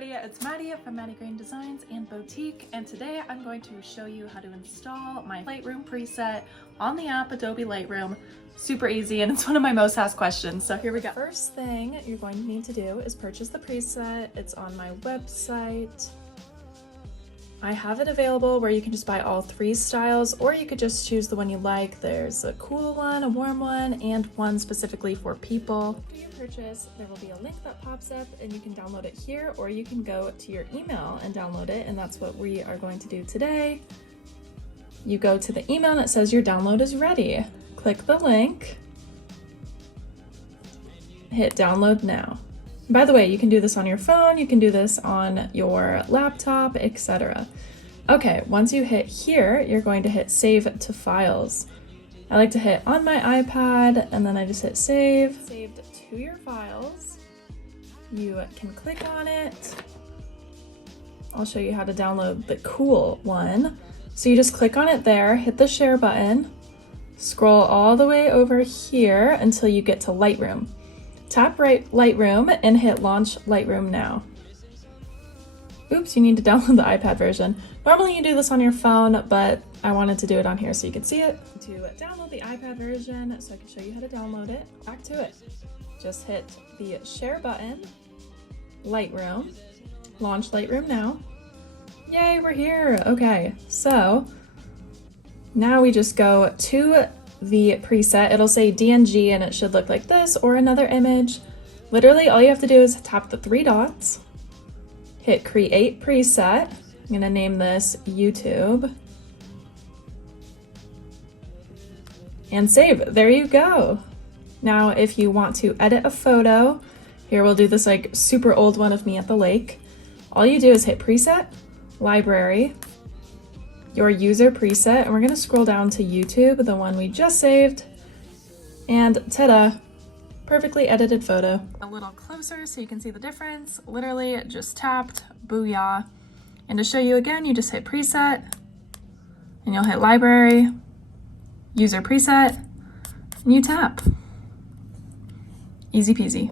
everybody, it's Maddie from Maddie Green Designs and Boutique, and today I'm going to show you how to install my Lightroom preset on the app Adobe Lightroom. Super easy, and it's one of my most asked questions, so here we go. First thing you're going to need to do is purchase the preset. It's on my website. I have it available where you can just buy all 3 styles, or you could just choose the one you like. There's a cool one, a warm one, and one specifically for people. After you purchase, there will be a link that pops up and you can download it here, or you can go to your email and download it, and that's what we are going to do today. You go to the email and it says your download is ready. Click the link, hit download now. By the way, you can do this on your phone, you can do this on your laptop, etc. Okay, once you hit here, you're going to hit save to files. I like to hit on my iPad and then I just hit save. Saved to your files. You can click on it. I'll show you how to download the cool one. So you just click on it there, hit the share button, scroll all the way over here until you get to Lightroom. Tap Lightroom and hit launch Lightroom now. Oops, you need to download the iPad version. Normally you do this on your phone, but I wanted to do it on here so you can see it. To download the iPad version so I can show you how to download it, back to it. Just hit the share button, Lightroom, launch Lightroom now. Yay, we're here. Okay, so now we just go to the preset. It'll say DNG and it should look like this or another image. Literally all you have to do is tap the 3 dots, hit create preset. I'm gonna name this YouTube and save. There you go. Now if you want to edit a photo, here we'll do this like super old one of me at the lake. All you do is hit preset, library, your user preset, and we're gonna scroll down to YouTube, the one we just saved, and ta-da, perfectly edited photo. A little closer so you can see the difference. Literally just tapped, booyah. And to show you again, you just hit preset, and you'll hit library, user preset, and you tap. Easy peasy.